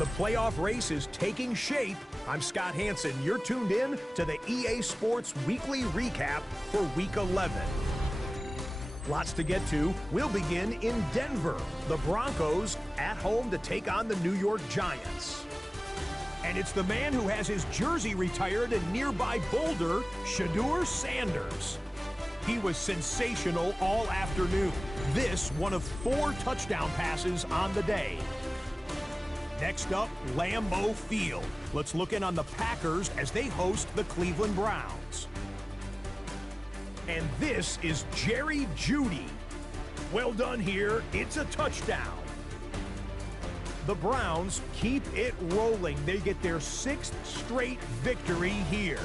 The playoff race is taking shape. I'm Scott Hansen. You're tuned in to the EA Sports Weekly Recap for Week 11. Lots to get to. We'll begin in Denver. The Broncos at home to take on the New York Giants. And it's the man who has his jersey retired in nearby Boulder, Shedeur Sanders. He was sensational all afternoon. This one of 4 touchdown passes on the day. Next up, Lambeau Field. Let's look in on the Packers as they host the Cleveland Browns. And this is Jerry Jeudy. Well done here. It's a touchdown. The Browns keep it rolling. They get their 6th straight victory here.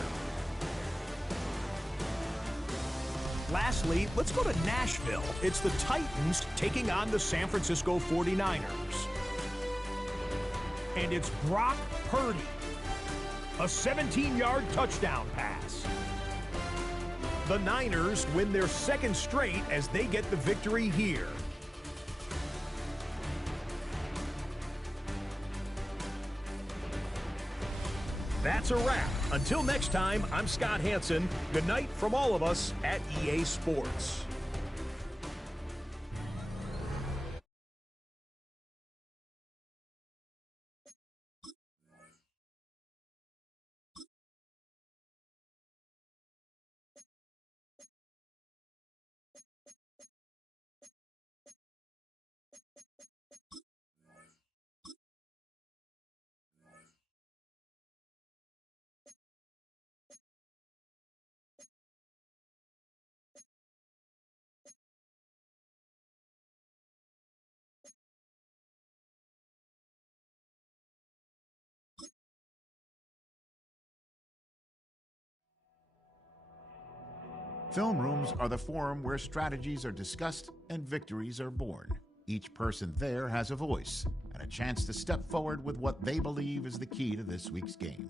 Lastly, let's go to Nashville. It's the Titans taking on the San Francisco 49ers. And it's Brock Purdy. A 17-yard touchdown pass. The Niners win their 2nd straight as they get the victory here. That's a wrap. Until next time, I'm Scott Hansen. Good night from all of us at EA Sports. Film rooms are the forum where strategies are discussed and victories are born. Each person there has a voice and a chance to step forward with what they believe is the key to this week's game.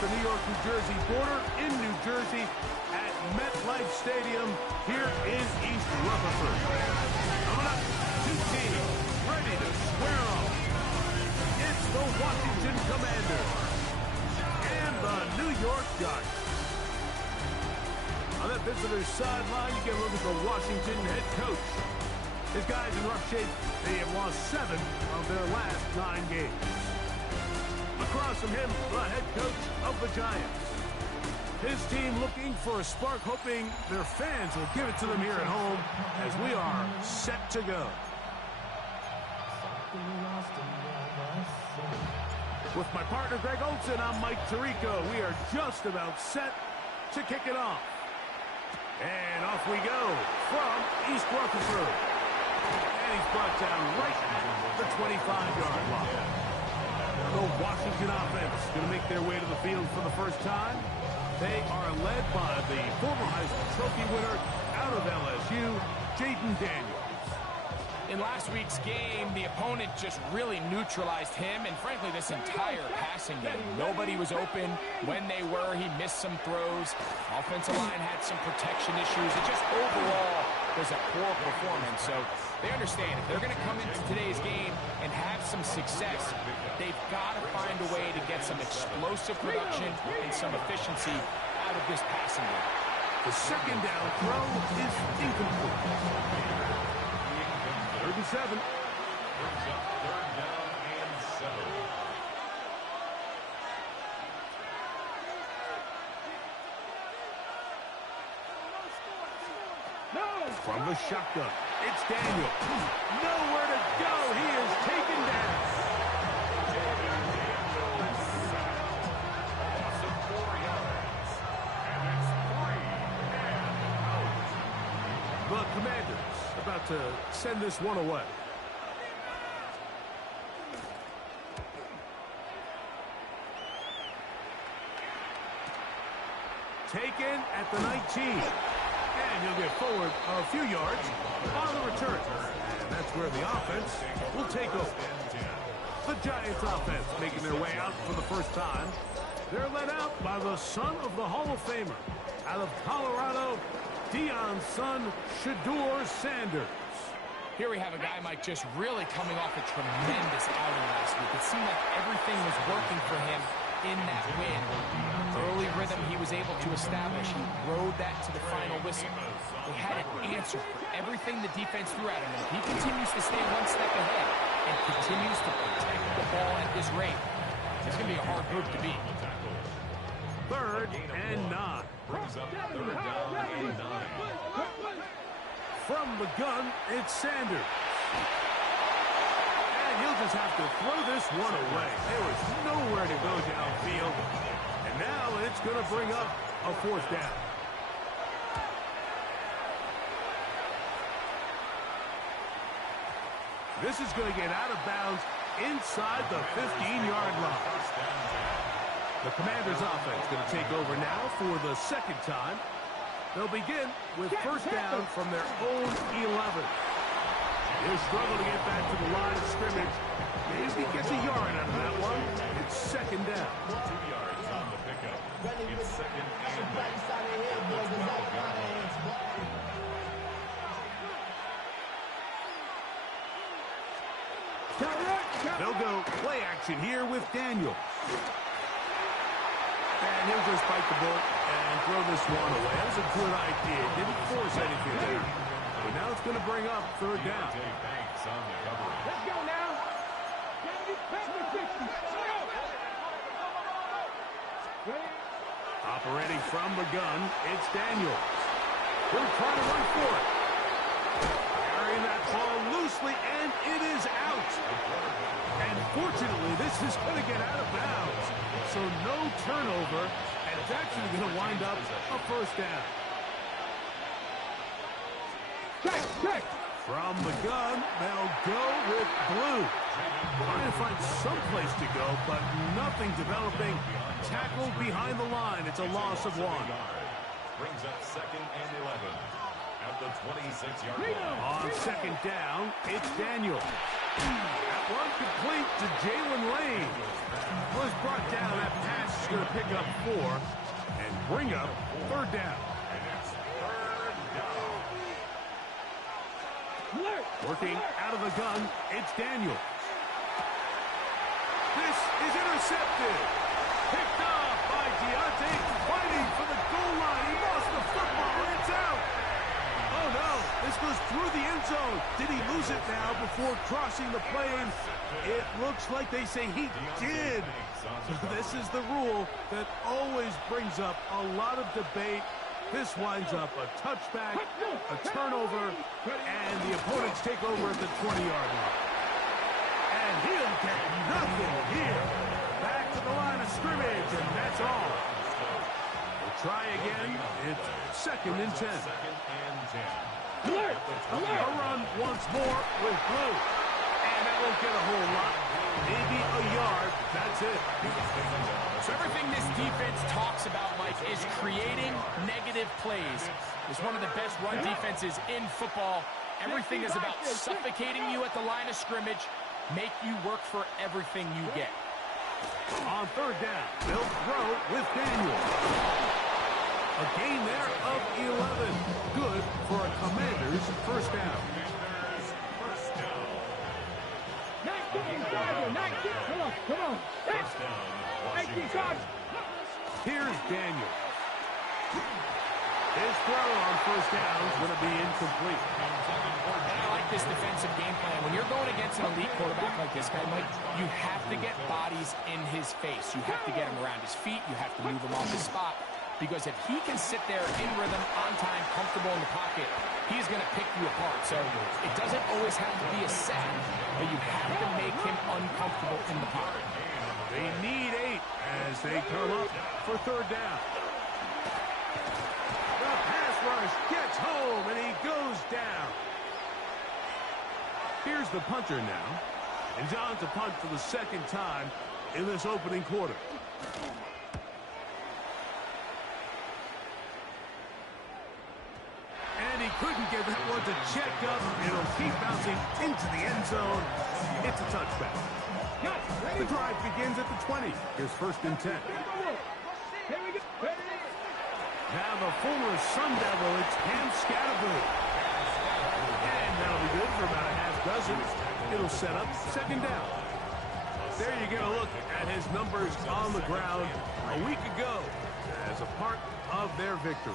the New York-New Jersey border in New Jersey at MetLife Stadium here in East Rutherford. Coming up, two teams ready to square off. It's the Washington Commanders and the New York Giants. On that visitor's sideline, you get a look at the Washington head coach. His guys in rough shape. They have lost 7 of their last 9 games. Across from him, the head coach of the Giants. His team looking for a spark, hoping their fans will give it to them here at home as we are set to go. With my partner, Greg Olson, I'm Mike Tirico. We are just about set to kick it off. And off we go from East Rutherford. And he's brought down right at the 25-yard line. The Washington offense going to make their way to the field for the first time. They are led by the former Heisman Trophy winner out of LSU, Jaden Daniels. In last week's game, the opponent just really neutralized him and, frankly, this entire passing game. Nobody was open. When they were, he missed some throws. Offensive line had some protection issues. It just overall was a poor performance. So they understand if they're going to come into today's game and have some success, they've got to find a way to get some explosive production and some efficiency out of this passing game. The second down throw is incomplete. 3rd and 7. Brings up 3rd down and 7. From the shotgun, it's Daniel. Nowhere to go. He is taken down. Awesome 4 yards. And it's 3 and out. The Commanders about to send this one away. Taken at the 19. And he'll get forward a few yards on the return. And that's where the offense will take over. The Giants offense making their way out for the first time. They're led out by the son of the Hall of Famer. Out of Colorado, Deion's son, Shedeur Sanders. Here we have a guy, Mike, just really coming off a tremendous outing last week. It seemed like everything was working for him in that win. Early rhythm he was able to establish. He rode that to the final whistle. He had an answer for everything the defense threw at him. And if he continues to stay one step ahead and continues to protect the ball at this rate, it's going to be a hard group to beat. 3rd and 9. Brings up 3rd down and 9. From the gun, it's Sanders. And he'll just have to throw this one away. There was nowhere to go downfield. And now it's going to bring up a 4th down. This is going to get out of bounds inside the 15-yard line. The Commanders' offense going to take over now for the 2nd time. They'll begin with 1st down from their own 11. He'll struggle to get back to the line of scrimmage. Maybe gets a yard out of that one. It's 2nd down. 2 yards on the pickup. It's 2nd and 8. They'll go play action here with Daniels. And he'll just bite the bullet and throw this one away. That was a good idea. Didn't force anything there. But now it's going to bring up 3rd down. Let's go now. Operating from the gun, it's Daniels. He'll try to run for it. Carrying that ball loosely, and it is out. And fortunately, this is going to get out of bounds. So no turnover, and it's actually going to wind up a 1st down. Check. From the gun, they'll go with blue. Trying to find some place to go, but nothing developing. Tackled behind the line. It's a loss of 1. Brings up 2nd and 11. At the 26-yard line. On 2nd down, it's Daniels. At Run complete to Jalen Lane. Was brought down. That pass is going to pick up 4 and bring up 3rd down. Working out of the gun, it's Daniels. This is intercepted. Picked off by Deontay, fighting for the goal line. He lost the football. It's out. Oh, no. This goes through the end zone. Did he lose it now before crossing the plane? It looks like they say he did. So this is the rule that always brings up a lot of debate. This winds up a touchback, a turnover, and the opponents take over at the 20-yard line. And he'll get nothing here. Back to the line of scrimmage, and that's all. We'll try again. It's 2nd and 10. A run once more with Blue. And that won't get a whole lot. Maybe a yard. That's it. So everything this defense talks about, Mike, is creating negative plays. It's one of the best run defenses in football. Everything is about suffocating you at the line of scrimmage, make you work for everything you get. On 3rd down, they'll throw with Daniel. A gain there of 11. Good for a Commanders 1st down. Come on. Here's Daniel. His throw on 1st down is going to be incomplete. And I like this defensive game plan. When you're going against an elite quarterback like this guy, Mike, you have to get bodies in his face. You have to get him around his feet. You have to move him off his spot. Because if he can sit there in rhythm, on time, comfortable in the pocket, he's going to pick you apart. So it doesn't always have to be a sack, but you have to make him uncomfortable in the pocket. They need 8 as they come up for 3rd down. The pass rush gets home, and he goes down. Here's the punter now. And John's to punt for the 2nd time in this opening quarter. And he couldn't get that one to check up. It'll keep bouncing into the end zone. It's a touchback. The drive begins at the 20. Here's 1st and 10. Now the former Sun Devil, it's Cam Scattergood. And that'll be good for about a half dozen. It'll set up 2nd down. There you get a look at his numbers on the ground a week ago as a part of their victory.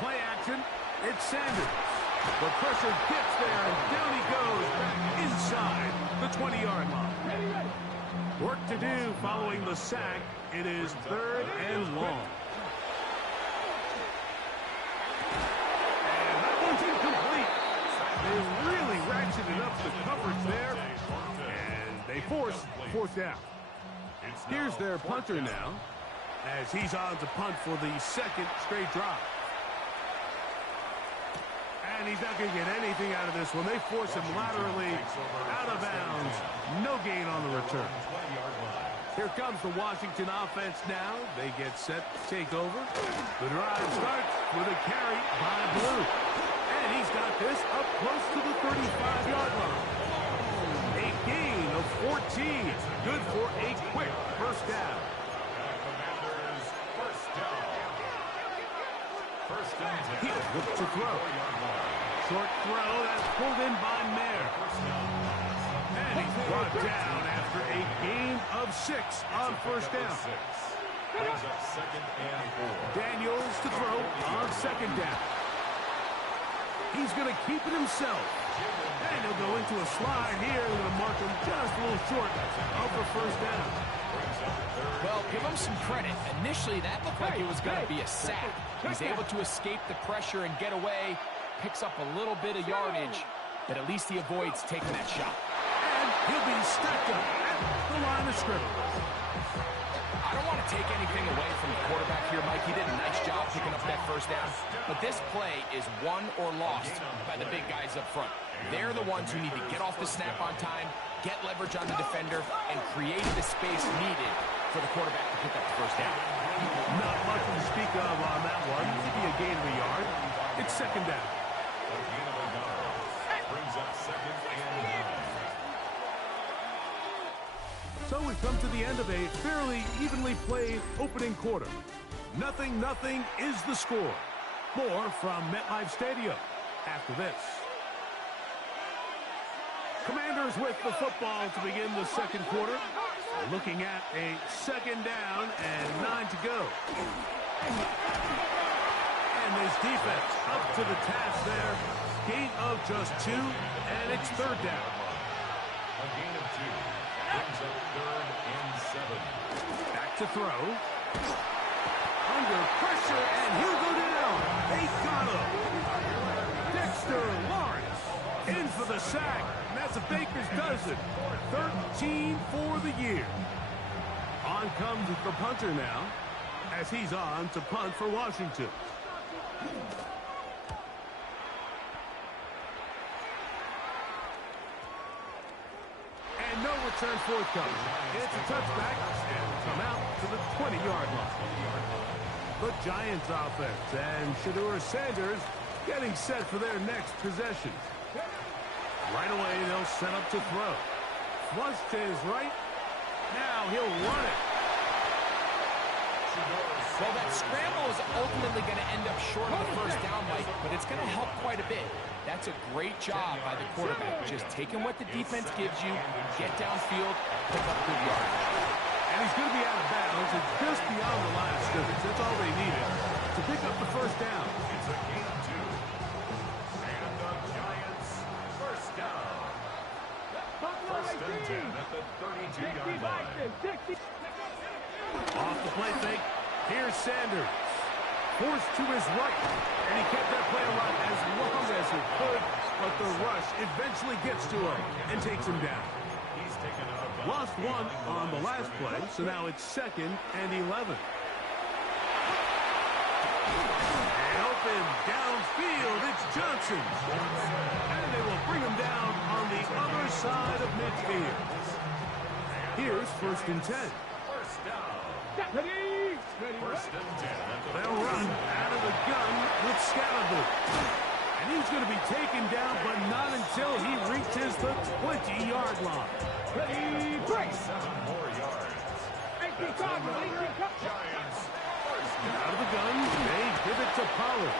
Play action, it's Sanders. The pressure gets there, and down he goes inside the 20-yard line. Work to do following the sack. It is 3rd and long. And that one's incomplete. They really ratcheted up the coverage there, and they force 4th down. Here's their punter now, as he's on to punt for the 2nd straight drive. And he's not going to get anything out of this one. They force him laterally out of bounds. No gain on the return. Here comes the Washington offense now. They get set to take over. The drive starts with a carry by Blue. And he's got this up close to the 35-yard line. A gain of 14. Good for a quick 1st down. He'll look to throw. Short throw, that's pulled in by Mayer. And he's brought down after a gain of 6 on 1st down. Daniels to throw on 2nd down. He's going to keep it himself. And he'll go into a slide here. They're going to mark him just a little short of the 1st down. Well, give him some credit. Initially, that looked like it was going to be a sack. He's able to escape the pressure and get away, picks up a little bit of yardage, but at least he avoids taking that shot. And he'll be stacked up at the line of scrimmage. I don't want to take anything away from the quarterback here, Mike. He did a nice job picking up that 1st down, but this play is won or lost by the big guys up front. They're the ones who need to get off the snap on time, get leverage on the defender, and create the space needed for the quarterback to pick up the first down. Not much to speak of on that one. Maybe a gain of a yard. It's second down. A gain of a yard. Brings up second and 9. So we've come to the end of a fairly evenly played opening quarter. 0-0 is the score. More from MetLife Stadium after this. Commanders with the football to begin the second quarter. Looking at a second down and 9 to go. And his defense up to the task there. Gain of just 2, and it's third down. A gain of 2. Brings up third and 7. Back to throw. Under pressure, and he'll go down. They got him. Dexter Lawrence in for the sack. And that's a baker's dozen. 13 for the year. On comes the punter now, as he's on to punt for Washington. And no return forthcoming. It's a touchback and come out to the 20-yard line. The Giants offense and Shedeur Sanders getting set for their next possession. Right away, they'll set up to throw. Flush to his right. Now he'll run it. Well, that scramble is ultimately going to end up short of the first down, Mike, but it's going to help quite a bit. That's a great job by the quarterback. Just taking what the defense gives you, get downfield, pick up good yards. And he's going to be out of bounds. It's just beyond the line of scrimmage. That's all they needed to pick up the first down. It's a gain of 2. And the Giants first down. First and 10 at the 32-yard line. Off the play fake. Here's Sanders. Forced to his right. And he kept that play alive as long as he could. But the rush eventually gets to him and takes him down. He's taken out of Lost 1 on the last play, so now it's 2nd and 11. And open downfield, it's Johnson. And they will bring him down on the other side of midfield. Here's 1st and 10. first down. First and 10 at the They'll run out of the gun with Scalaboo. And he's going to be taken down, but not until he reaches the 20-yard line. Ready, break. 7 more yards. Giants first down. Out of the gun, they give it to Pollard.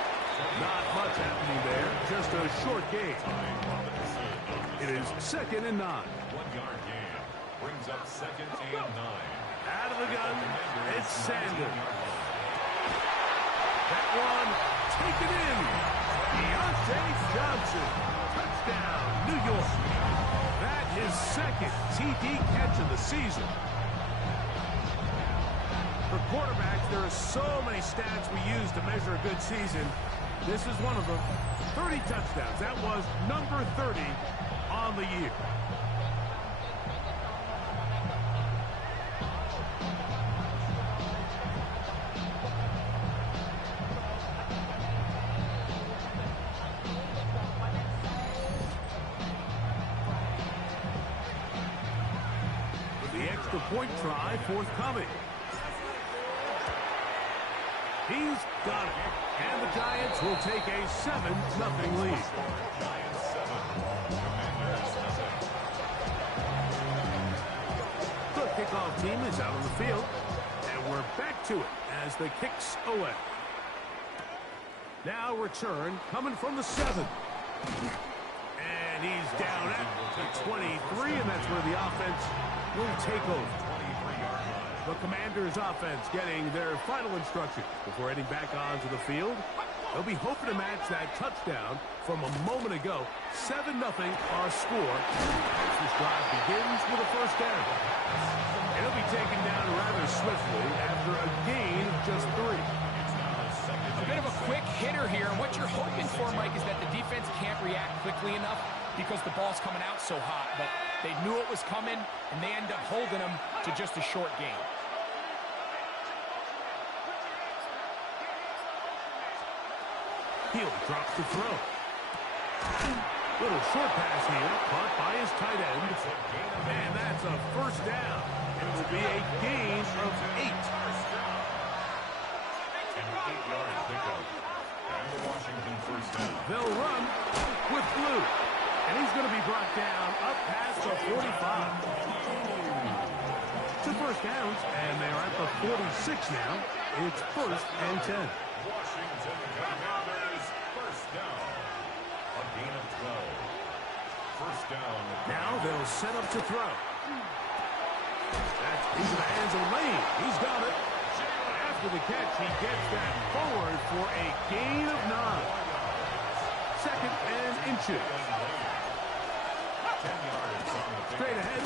Not much happening there, just a short gain. It is 2nd and 9. 1-yard gain. Brings up 2nd and 9. Out of the gun, it's Sanders. That one taken in. Deontay Johnson. Touchdown, New York. That is 2nd TD catch of the season. For quarterbacks, there are so many stats we use to measure a good season. This is one of them. 30 touchdowns. That was number 30 on the year. Point try forthcoming. He's got it. And the Giants will take a 7-0 lead. Giants 7. Commanders nothing. The kickoff team is out on the field. And we're back to it as the kicks away. Now return coming from the 7. And he's down at the 23, and that's where the offense will take over. The Commanders offense getting their final instructions before heading back onto the field. They'll be hoping to match that touchdown from a moment ago. 7-0 our score. This drive begins with a first down. It'll be taken down rather swiftly after a gain of just 3. A bit of a quick hitter here, and what you're hoping for, Mike, is that the defense can't react quickly enough because the ball's coming out so hot. But they knew it was coming, and they end up holding them to just a short gain. Hill drops the throw. Little short pass here, caught by his tight end. And that's a first down. It will be a gain of 8. An 8-yard pickup. And the Washington first down. They'll run with Blue. And he's going to be brought down up past the 45. 2 first downs, and they are at the 46 now. It's 1st and 10. Washington Commanders first down. A gain of 12. First down. Now they'll set up to throw. That's into the hands of Lane. He's got it. After the catch, he gets that forward for a gain of 9. 2nd and inches. 10 yards on the Straight ahead,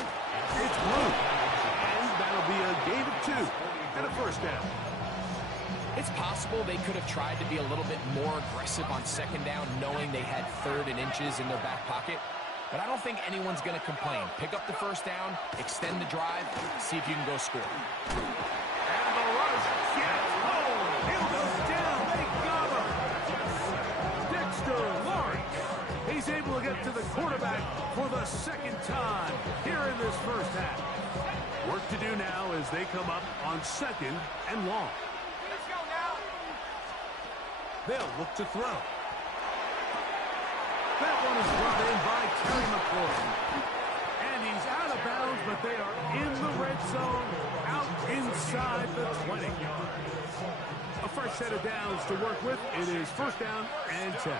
it's Blue. And that'll be a gain of 2 and a first down. It's possible they could have tried to be a little bit more aggressive on 2nd down, knowing they had 3rd and inches in their back pocket. But I don't think anyone's going to complain. Pick up the first down, extend the drive, see if you can go score. And the rush gets home. He'll go down. They got him. Dexter Lawrence. He's able to get to the quarterback for the 2nd time here in this first half. Work to do now as they come up on 2nd and long. They'll look to throw. That one is brought in by Terry McCoy. And he's out of bounds, but they are in the red zone, out inside the 20. A fresh set of downs to work with. It is 1st down and 10.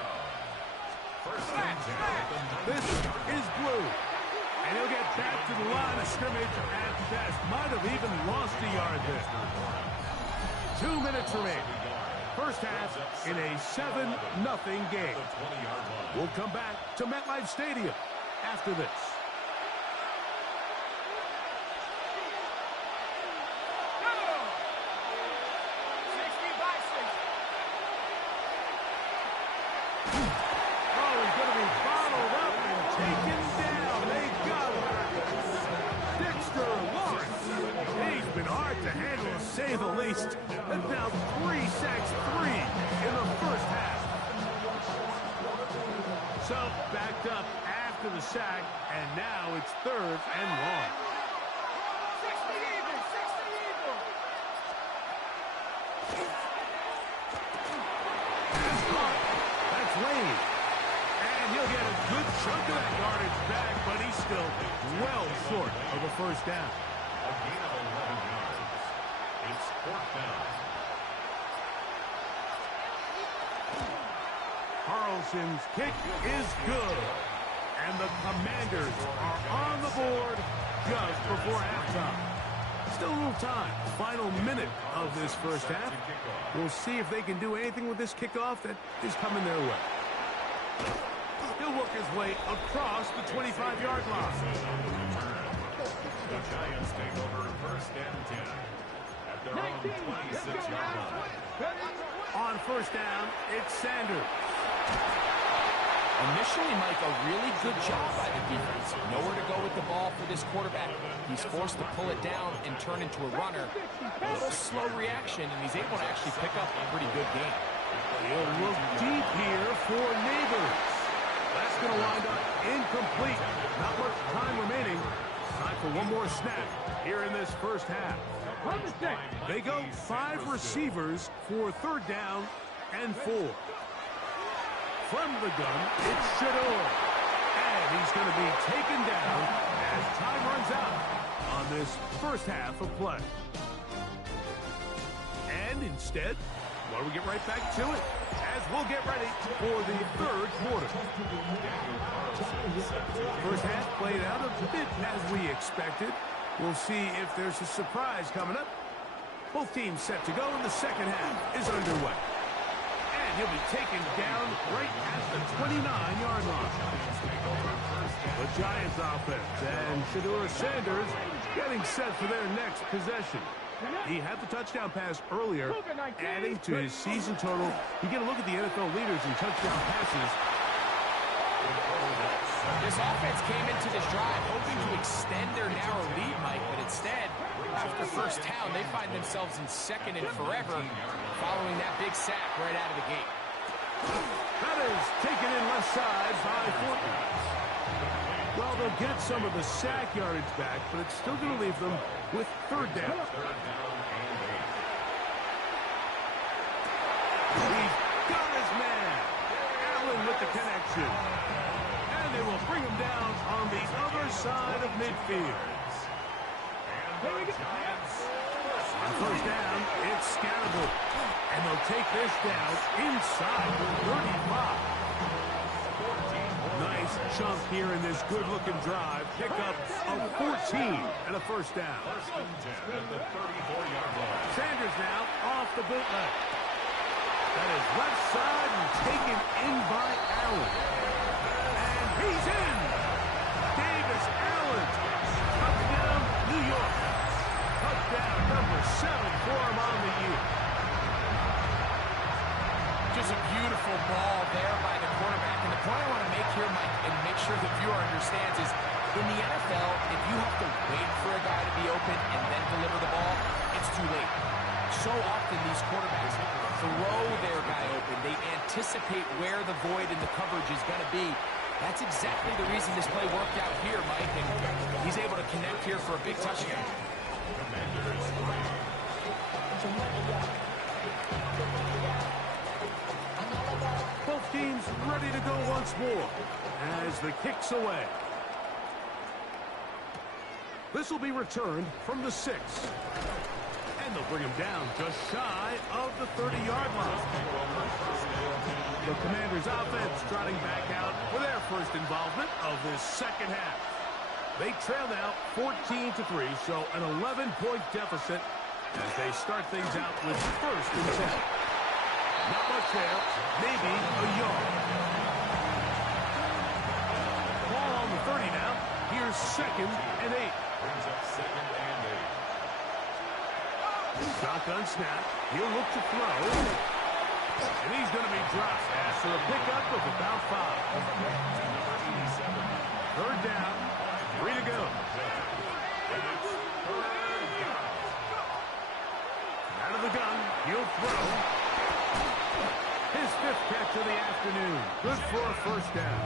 This is Blue. And he'll get back to the line of scrimmage at best. Might have even lost a yard there. 2 minutes remaining. First half in a 7-0 game. We'll come back to MetLife Stadium after this. Oh, he's going to be bottled up and taken down. They got him. Dexter Lawrence. He's been hard to handle, to say the least. And now 3 sacks, 3 in the first half. So backed up after the sack, and now it's 3rd and long. 60 even, 60 even. That's Lane. And he'll get a good chunk of that yardage back, but he's still well short of a first down. A gain of 11 yards. It's 4th down. Carlson's kick is good. And the Commanders are on the board just before halftime. Still a little time. Final minute of this first half. We'll see if they can do anything with this kickoff that is coming their way. He'll work his way across the 25-yard line. The Giants take over 1st and 10 at their own 26-yard line. On first down, it's Sanders. Initially, Mike, a really good job by the defense. Nowhere to go with the ball for this quarterback. He's forced to pull it down and turn into a runner. A little slow reaction, and he's able to actually pick up a pretty good game. He'll look deep here for Neighbors. That's going to wind up incomplete. Not much time remaining. Time for one more snap here in this first half. They go 5 receivers for 3rd down and 4. From the gun, it's Shador. And he's going to be taken down as time runs out on this first half of play. And instead, well, we get right back to it as we'll get ready for the 3rd quarter. First half played out a bit as we expected. We'll see if there's a surprise coming up. Both teams set to go, and the second half is underway. And he'll be taken down right at the 29-yard line. The Giants offense and Shador Sanders getting set for their next possession. He had the touchdown pass earlier, adding to his season total. You get a look at the NFL leaders in touchdown passes. This offense came into this drive hoping to extend their narrow lead, Mike, but instead, after first down, they find themselves in 2nd and forever following that big sack right out of the gate. Got it is taken in left side by Fortnite. Well, they'll get some of the sack yardage back, but it's still going to leave them with third down. He's got his man. Allen with the connection. And they will bring him down on the other side of midfield. On first down, it's Scannable. And they'll take this down inside the 35. Nice chunk here in this good-looking drive. Pick up of 14 and a first down. Sanders now off the bootleg. That is left side and taken in by Allen. And he's in. Davis Allen. Touchdown, New York. Touchdown number 7 for him on the year. Just a beautiful ball there by the quarterback. And the point I want to make here, Mike, and make sure the viewer understands is, in the NFL, if you have to wait for a guy to be open and then deliver the ball, it's too late. So often these quarterbacks throw their guy open. They anticipate where the void in the coverage is going to be. That's exactly the reason this play worked out here, Mike, and he's able to connect here for a big touchdown. Both teams ready to go once more as the kick's away. This will be returned from the 6. And they'll bring him down just shy of the 30-yard line. The Commanders' offense trotting back out for their first involvement of this second half. They trail now 14-3, so an 11-point deficit as they start things out with first and 10. Not much there, maybe a yard. Ball on the 30 now. Here's 2nd and 8. Brings up 2nd and 8. Shotgun snap. He'll look to throw. And he's going to be dropped after a pickup of about 5. Third down. 3 to go. Out of the gun. He'll throw. His 5th catch of the afternoon. Good for a first down.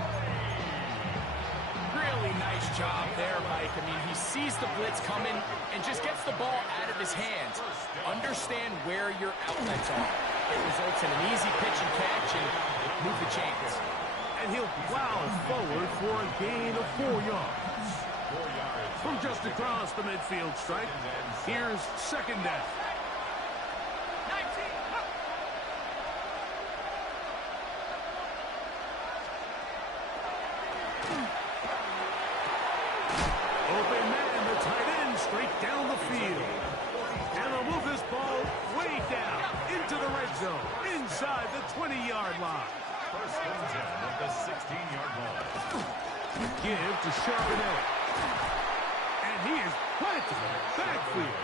Really nice job there, Mike. I mean, he sees the blitz coming and just gets the ball out of his hands. Understand where your outlets are. It results in an easy pitch and catch and move the chains. And he'll plow forward for a gain of 4 yards. From just across the midfield stripe, here's 2nd down. Open man, the tight end, straight down the field. And they'll move this ball way down into the red zone, inside the 20-yard line. First and 10 at the 16-yard line. Give to Charbonnet. And he is planted in the backfield.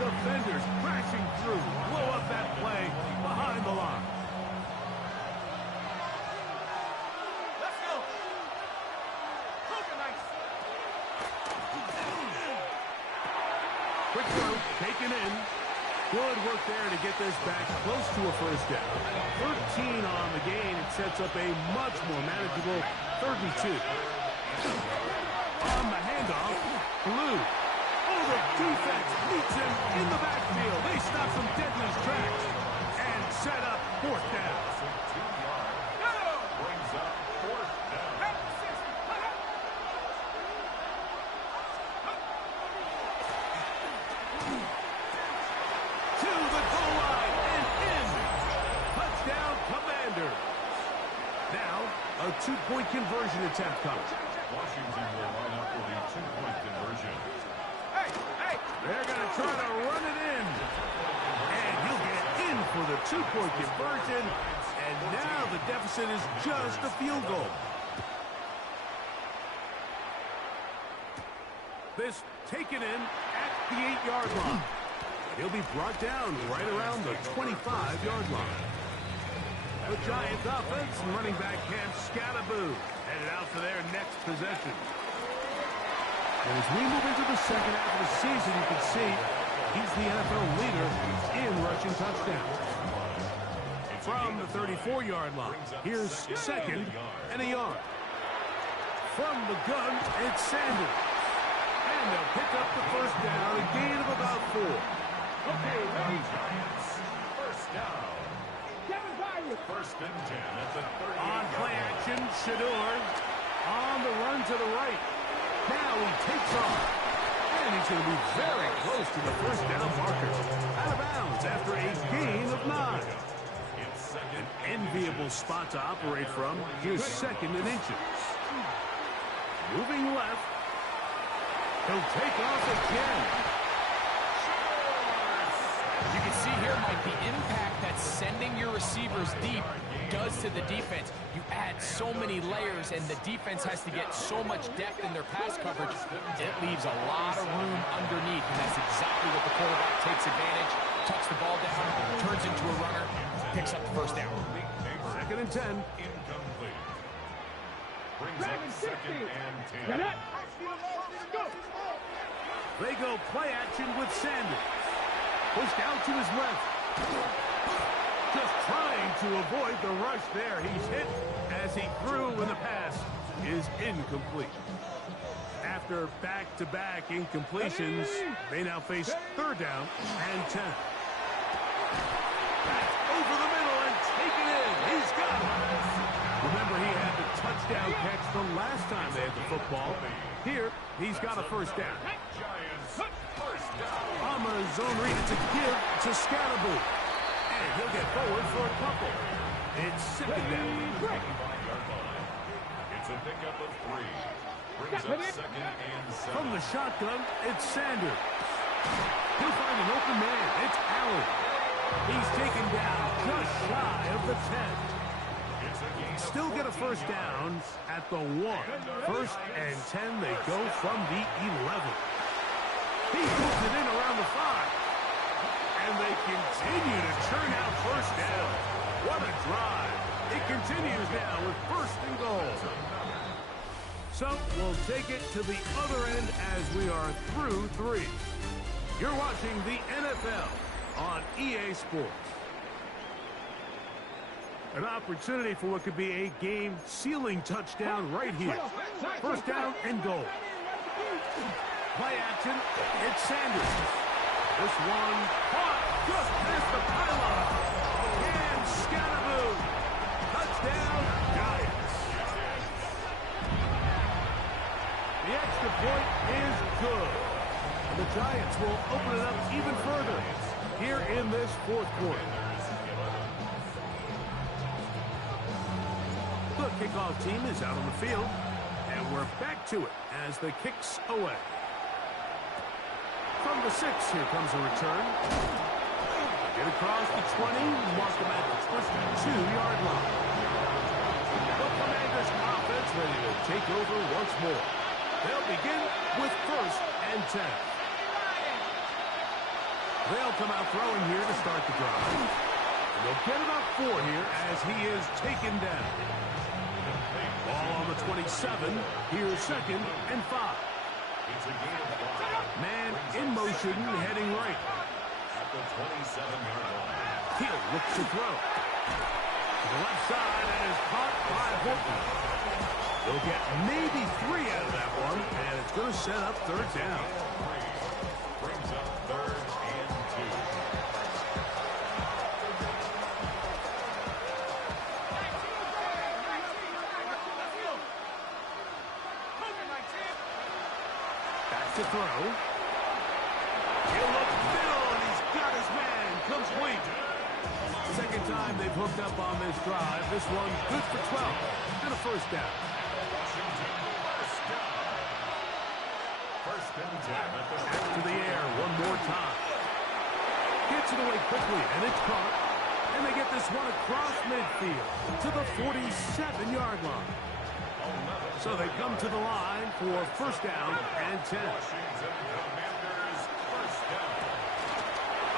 Defenders crashing through, blow up that play behind the line. Let's go. Quick throw, taken in. Good work there to get this back close to a first down. 13 on the gain. It sets up a much more manageable 3rd and 2. On the handoff, Blue. Oh, the defense meets him in the backfield. They stop him dead in his tracks and set up 4th down. 2 yards. Brings up 4th down. To the goal line and in. Touchdown, Commanders. Now, a 2-point conversion attempt comes. Washington will line up for the 2-point conversion. They're going to try to run it in. And he'll get in for the 2-point conversion. And now the deficit is just a field goal. This taken in at the 8-yard line. He'll be brought down right around the 25-yard line. The Giants offense and running back Cam Scattaboo headed out for their next possession. And as we move into the second half of the season, you can see he's the NFL leader in rushing touchdowns. It's from the 34-yard line. Here's second and a yard. From the gun, it's Sanders. And they'll pick up the first down, a gain of about 4. Okay, ready? First down. First and 10 at the 30. On play action, Shador on the run to the right. Now he takes off. And he's going to be very close to the first down marker. Out of bounds after a gain of 9. An enviable spot to operate from. Here's second and inches. Moving left. He'll take off again. You can see here, Mike, the impact that sending your receivers deep does to the defense. You add so many layers, and the defense has to get so much depth in their pass coverage. It leaves a lot of room underneath, and that's exactly what the quarterback takes advantage. Tucks the ball down, turns into a runner, picks up the first down. Second and 10. Incomplete. Brings up second and 10. They go play action with Sanders. Pushed out to his left. Just trying to avoid the rush there. He's hit as he threw, and the pass is incomplete. After back-to-back incompletions, they now face third down and 10. Back over the middle and take it in. He's got it. Remember, he had the touchdown catch the last time they had the football. Here, he's got a first down. On the zone read, it's a give to Scalaboo. And he'll get forward for a couple. It's second down. It's a pickup of 3. Brings up second and 7. From the shotgun, it's Sanders. He'll find an open man. It's Allen. He's taken down just shy of the 10. Still get a first down at the 1. First and 10, they go from the 11. He moves it in around the 5. And they continue to churn out first down. What a drive. It continues now with first and goal. So we'll take it to the other end as we are through 3. You're watching the NFL on EA Sports. An opportunity for what could be a game-sealing touchdown right here. First down and goal. Play action, it's Sanders. This one caught just past the pylon. And Scalaboo. Touchdown, Giants. The extra point is good. The Giants will open it up even further here in this fourth quarter. The kickoff team is out on the field, and we're back to it as the kick's away. From the 6, here comes a return. Get across the 20, mark them at the 22-yard line. The Commanders' offense ready to take over once more. They'll begin with first and 10. They'll come out throwing here to start the drive. And they'll get about 4 here as he is taken down. Ball on the 27. Here's second and 5. Man in motion, heading right. At the 27-yard line. Hill looks to throw. To the left side, and is caught by Horton. They'll get maybe 3 out of that one, and it's going to set up third down. Brings up third and 2. To throw. He'll look middle, and he's got his man. Complete. Second time they've hooked up on this drive. This one good for 12 and a first down. First and 10 at the to the air one more time. Gets it away quickly, and it's caught. And they get this one across midfield to the 47-yard line. So they come to the line for first down and 10. A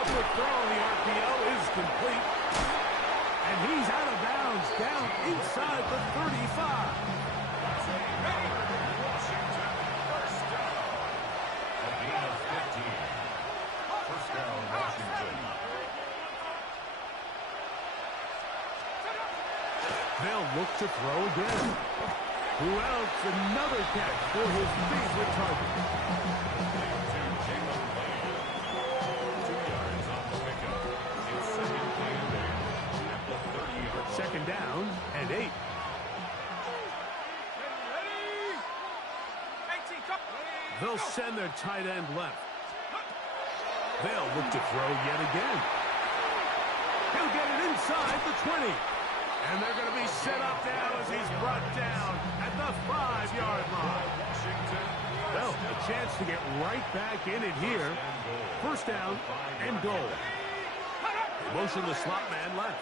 quick throw on the RPO is complete. And he's out of bounds down inside the 35. Washington, first down. A gain of 15. First down, Washington. look to throw again. Who else? Another catch for his favorite target. Second down and 8. They'll send their tight end left. They'll look to throw yet again. He'll get it inside the 20. And they're going to be set up now as he's brought down at the 5-yard line. Well, a chance to get right back in it here. First down and goal. Motion the slot man left.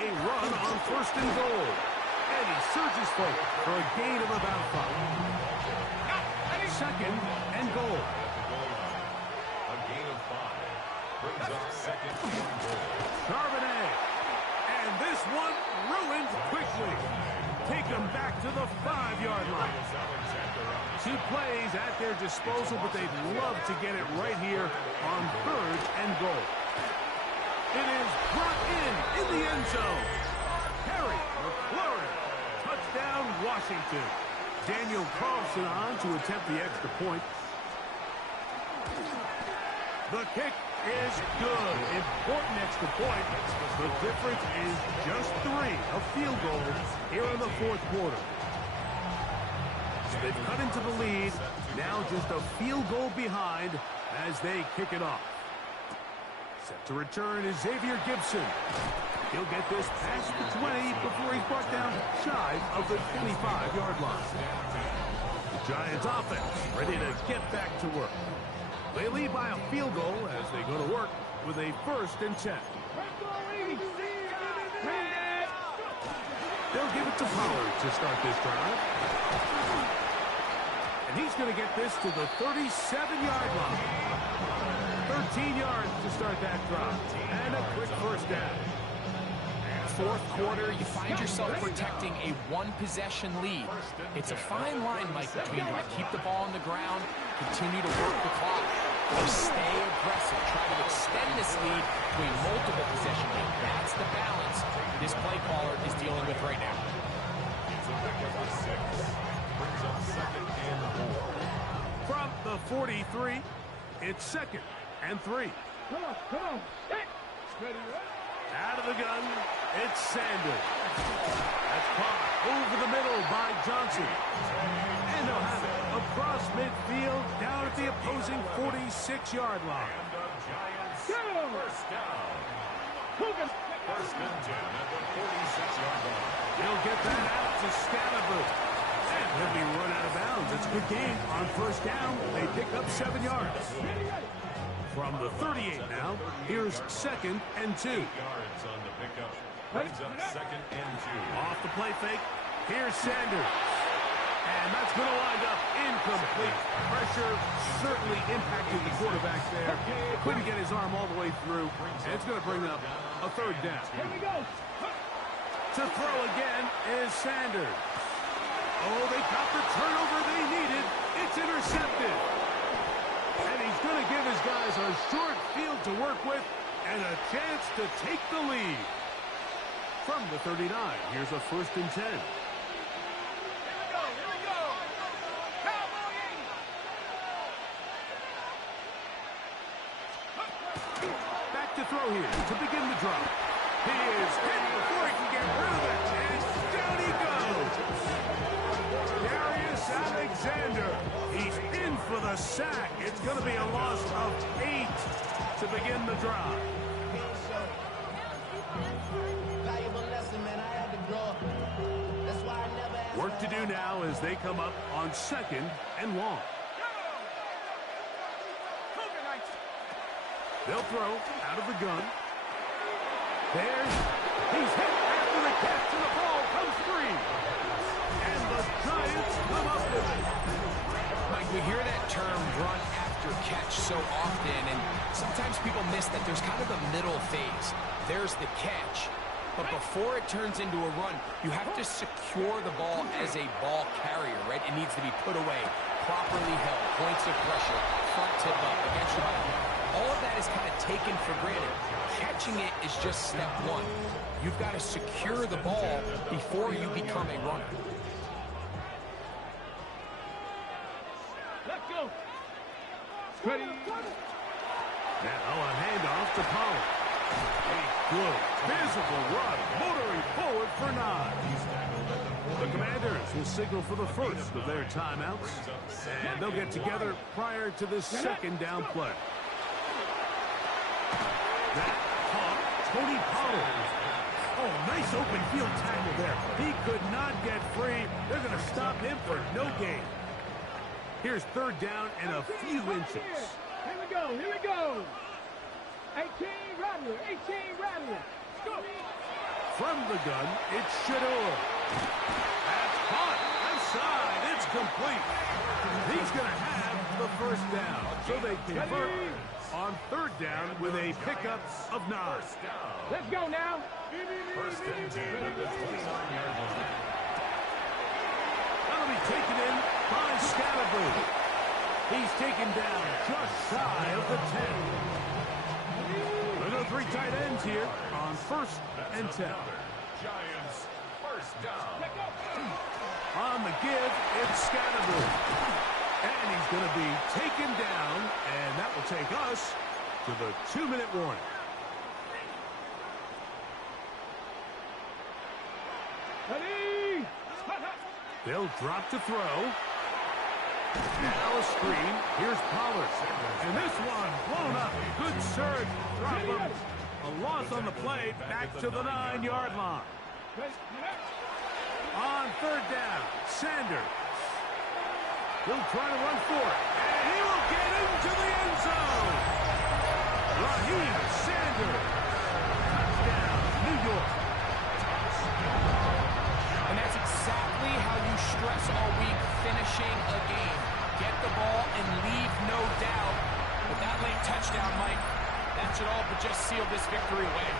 A run on first and goal. And he surges forward for a gain of about 5. Second and goal. A gain of 5. Brings up second and goal. Charbonnet. And this one ruined quickly. Take them back to the 5-yard line. 2 plays at their disposal, but they'd love to get it right here on third and goal. It is brought in the end zone. Harry McLaurin. Touchdown, Washington. Daniel Carlson on to attempt the extra point. The kick is good. Important extra point. The difference is just 3 of field goals here in the fourth quarter. So they've cut into the lead. Now just a field goal behind as they kick it off. Set to return is Xavier Gibson. He'll get this past the 20 before he's brought down shy of the 25-yard line. The Giants offense ready to get back to work. They lead by a field goal as they go to work with a 1st and 10. They'll give it to Pollard to start this drive. And he's going to get this to the 37-yard line. 13 yards to start that drive. And a quick first down. Fourth quarter, you find yourself protecting a 1-possession lead. It's a fine line, Mike, between keep the ball on the ground, continue to work the clock, or stay aggressive, try to extend this lead to a multiple possession lead. That's the balance this play caller is dealing with right now. From the 43, it's 2nd and 3. Come on. Out of the gun, it's Sanders. That's caught over the middle by Johnson. And they'll have it across midfield down at the opposing 46-yard line. First down. First and 10 at the 46-yard line. He'll get that out to Scalaboo. And he'll be run out of bounds. It's a good game on first down. They pick up 7 yards. From the 38 now, here's 2nd and 2. 8 yards on the pickup. Brings up 2nd and 2. Off the play fake, here's Sanders. And that's going to wind up incomplete. Pressure certainly impacted the quarterback there. Couldn't get his arm all the way through. And it's going to bring up a 3rd down. To throw again is Sanders. Oh, they got the turnover they needed. It's intercepted. And he's going to give his guys a short field to work with and a chance to take the lead. From the 39, here's a 1st and 10. Back to throw here to begin the drop. He is hit before he can get rid of it. And down he goes. Darius Alexander. He's in for the sack. It's going to be a loss of 8 to begin the drive. Work to do now as they come up on 2nd and long. They'll throw out of the gun. He's hit after the catch, and the ball comes free. And the Giants come up with it. Mike, we hear that term run after catch so often, and sometimes people miss that there's kind of a middle phase. There's the catch, but before it turns into a run, you have to secure the ball as a ball carrier, right? It needs to be put away, properly held, points of pressure, front tip up against your body. all of that is kind of taken for granted. Catching it is just step one. You've got to secure the ball before you become a runner. Let's go. Ready. Now a handoff to Pollard. A good, visible run, motoring forward for 9. The Commanders will signal for the first of their timeouts, and they'll get together prior to this second down play. That caught Tony Pollard. Oh, nice open field tackle there. He could not get free. They're going to stop him for no gain. Here's third down and a few inches. Here we go, here we go. 18 Rattler, 18 Rattler. Go. From the gun, it's Shador. That's caught. Outside, it's complete. He's going to have the first down. So they convert on third down with a pickup of 9. Let's go now. First and 10 at the 29-yard line. That'll be taken in by Scatterboo. He's taken down just shy of the 10. There are 3 tight ends here on first and 10. Giants first down. On the give, it's Scatterboo. And he's going to be taken down, and that will take us to the 2-minute warning. Ready. They'll drop to throw. Now a screen. Here's Pollard. And this one blown up. Good surge. Drop him. A loss on the play. Back to the 9-yard line. On third down, Sanders. He'll try to run for it. And he will get into the end zone. Raheem Sanders. Touchdown, New York. And that's exactly how you stress all week finishing a game. Get the ball and leave no doubt. But that late touchdown, Mike, that should all but just seal this victory away.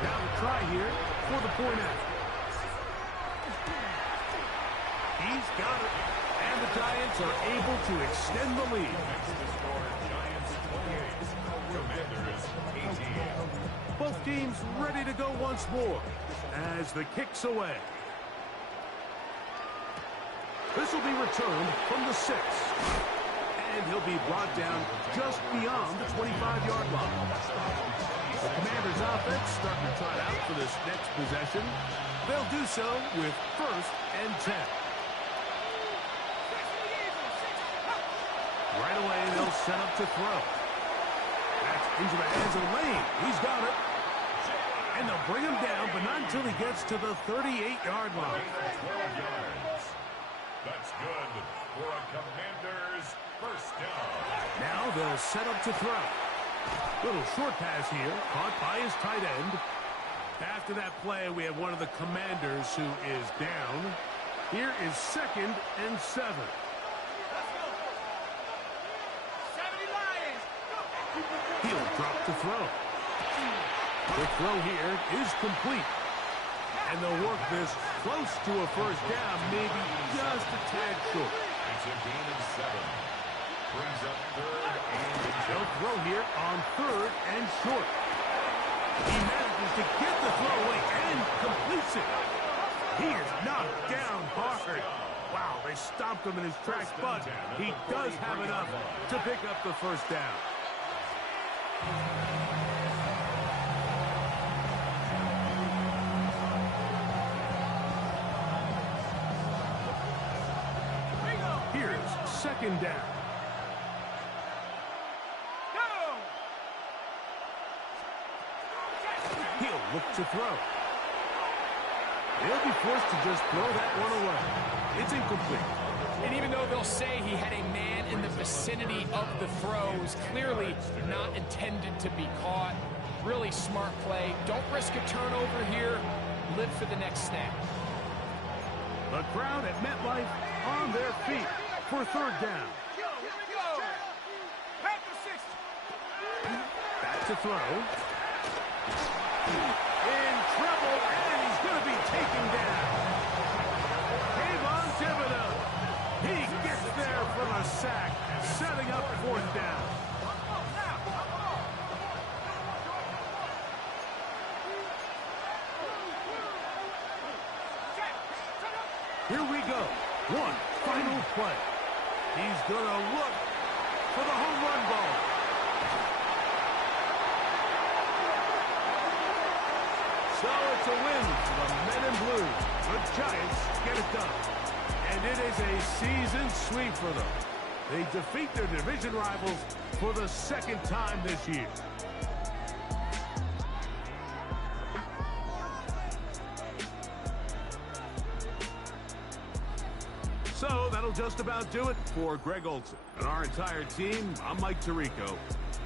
Now the try here for the point after. He's got it. And the Giants are able to extend the lead. Giants 28, Commanders 18. Both teams ready to go once more as the kick's away. This will be returned from the 6. And he'll be brought down just beyond the 25-yard line. The Commanders' offense starting to trot out for this next possession. They'll do so with first and 10. Right away, they'll set up to throw. That's into the hands of Lane. He's got it. And they'll bring him down, but not until he gets to the 38-yard line. 12 yards. That's good for a Commanders first down. Now they'll set up to throw. Little short pass here, caught by his tight end. After that play, we have one of the Commanders who is down. Here is second and 7. He'll drop to throw. The throw here is complete. And they'll work this close to a first down, maybe just a tad short. It's a gain of 7. Brings up third and They'll throw here on third and short. He manages to get the throw away and completes it. He is knocked down hard. Wow, they stomped him in his tracks, but he does have enough to pick up the first down. Here's second down. He'll look to throw. He'll be forced to just throw that one away. It's incomplete. And even though they'll say he had a man in the vicinity of the throws, clearly not intended to be caught. Really smart play. Don't risk a turnover here. Live for the next snap. The crowd at MetLife on their feet for third down. Back to throw. In dribble, and he's going to be taken down. Kayvon Thibodeau. He gets there for the sack, setting up 4th down. Here we go. One final play. He's going to look for the home run ball. So it's a win for the Men in Blue. The Giants get it done. And it is a season sweep for them. They defeat their division rivals for the 2nd time this year. So that'll just about do it for Greg Olsen and our entire team. I'm Mike Tirico.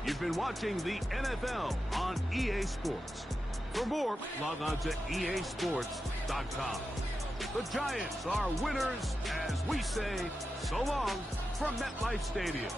You've been watching the NFL on EA Sports. For more, log on to easports.com. The Giants are winners as we say so long from MetLife Stadium.